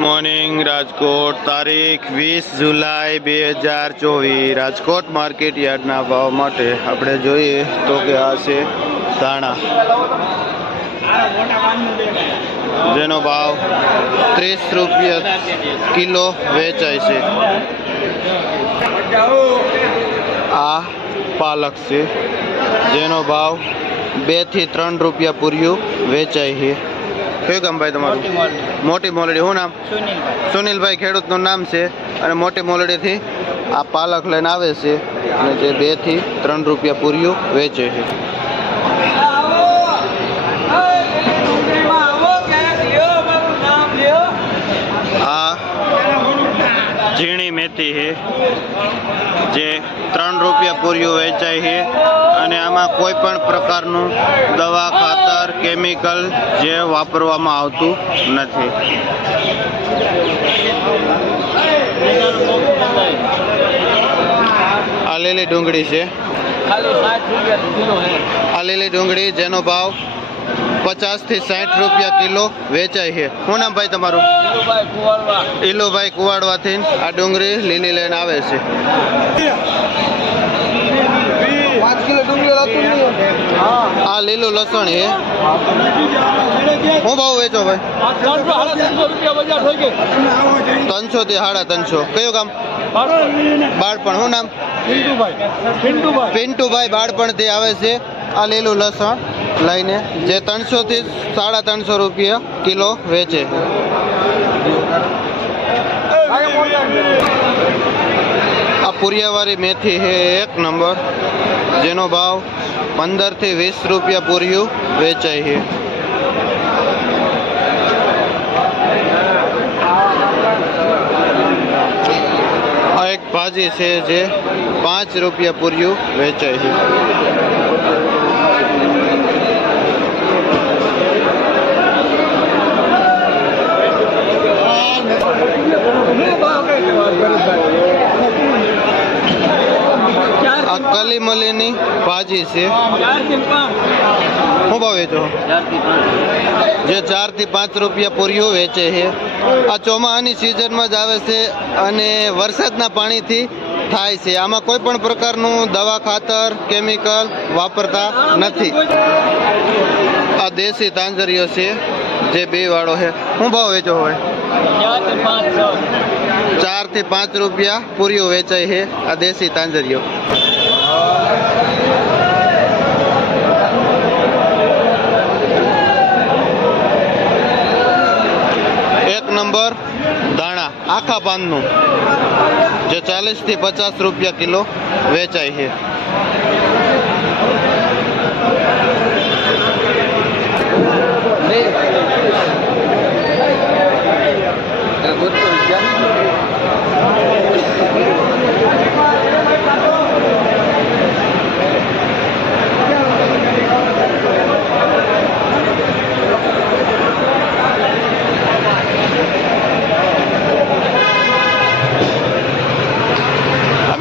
Morning, Rajkot. તારીખ વીસ જુલાઈ બે હજાર ચોવીસ. રાજકોટ માર્કેટ યાર્ડના ભાવ માટે આપણે જોઈએ તો કે આ છે ધાણા. જેનો ભાવ ત્રીસ રૂપિયા કિલો વેચાય છે. આ પાલક છે, જેનો ભાવ બેથી ત્રણ રૂપિયા પૂર્યું વેચાય છે. કયું ગામ ભાઈ તમારું? મોટી મોલડી. શું નામ? સુનિલભાઈ. સુનિલભાઈ ખેડૂતનું નામ છે અને મોટી મોલડીથી આ પાલક લઈને આવે છે અને જે બેથી ત્રણ રૂપિયા પૂર્યું વેચે છે. આ ઝીણી મેથી છે જે ત્રણ રૂપિયા પૂર્યું વેચાય છે. અને આમાં કોઈ પણ પ્રકારનું દવા, ખાતર, કેમિકલ જે વાપરવામાં આવતું નથી. આ લીલી ડુંગળી છે. આ લીલી ડુંગળી જેનો ભાવ પચાસથી સાઠ રૂપિયા કિલો વેચાય છે. શું નામ ભાઈ તમારું? ઈલુભાઈ કુવાડવાથી. આ ડુંગળી લીલી લઈને આવે છે. કિલો ડુંગળી હા. આ લીલું લસણ એ હું ભાવ વેચો ભાઈ? ત્રણસો થી સાડા ત્રણસો. કયું કામ બાળપણ. શું નામ? પિન્ટુભાઈ. પિન્ટુભાઈ બાળપણથી આવે છે આ લીલું લસણ લઈને જે ત્રણસો થી સાડા ત્રણસો રૂપિયા કિલો વેચે. છે આ પુરિયાવાળી મેથી છે એક નંબર, જેનો ભાવ પંદરથી વીસ રૂપિયા પૂર્યું વેચાય છે. આ એક ભાજી છે જે પાંચ રૂપિયા પૂર્યું વેચાય છે. આ કલીમલીની ભાજી છે. શું ભાવ વેચો જે ચારથી પાંચ રૂપિયા પૂરીઓ વેચે છે. આ ચોમાસાની સિઝનમાં જ આવે છે અને વરસાદના પાણીથી થાય છે. આમાં કોઈ પણ પ્રકારનું દવા, ખાતર કેમિકલ વાપરતા નથી. આ દેશી તાંજરીઓ છે, જે બે વાળો છે. શું ભાવ વેચો હોય? ચારથી પાંચ રૂપિયા પૂરીઓ વેચાય છે આ દેશી તાંજરીઓ. નંબર ધાણા આખા પાનનું. જે ચાલીસથી પચાસ રૂપિયા કિલો વેચાય છે.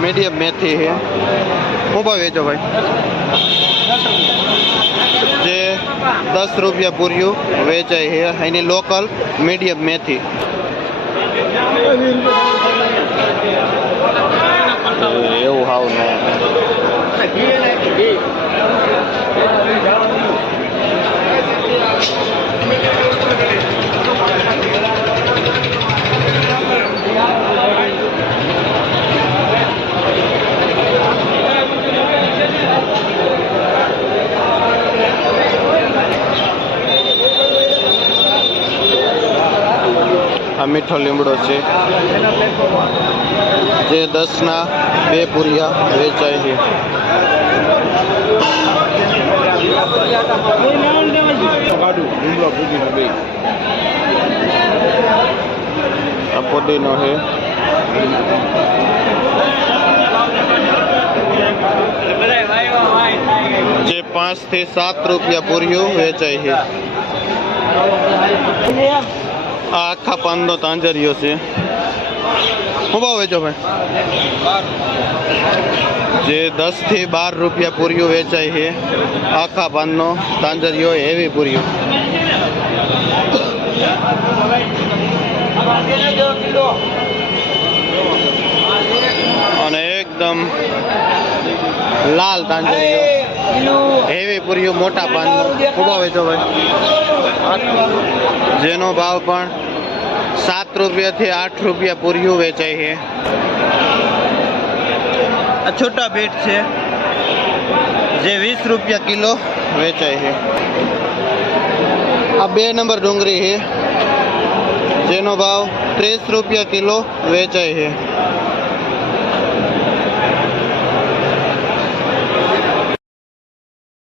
આ મીડિયમ મેથી છે શું ભાવ વેચો ભાઈ જે દસ રૂપિયા પૂર્યું વેચાય છે એની લોકલ મીડિયમ મેથી એવું હાવ ન આ મીઠો લીમડો છે જે દસના બે પૂરિયા વેચાય છે આ પુદીનો છે જે પાંચથી સાત રૂપિયા પૂર્યું વેચાય છે આ આખા પાનનો તાંજરિયો છે. શું ભાવ વેચો ભાઈ. જે દસથી બાર રૂપિયા પૂરીઓ વેચાય છે, આખા પાનનો તાંજરિયો હેવી પૂરીઓ. અને એકદમ લાલ તાંજરીઓ. હેવી પૂરીઓ મોટા પાનનો ખૂબ આવે છે ભાઈ. જેનો ભાવ પણ સાત રૂપિયાથી આઠ રૂપિયા પૂરીઓ વેચાય છે. આ છોટા બીટ છે, જે વીસ રૂપિયા કિલો વેચાય છે. આ બે નંબર ડુંગળી છે, જેનો ભાવ ત્રીસ રૂપિયા કિલો વેચાય છે.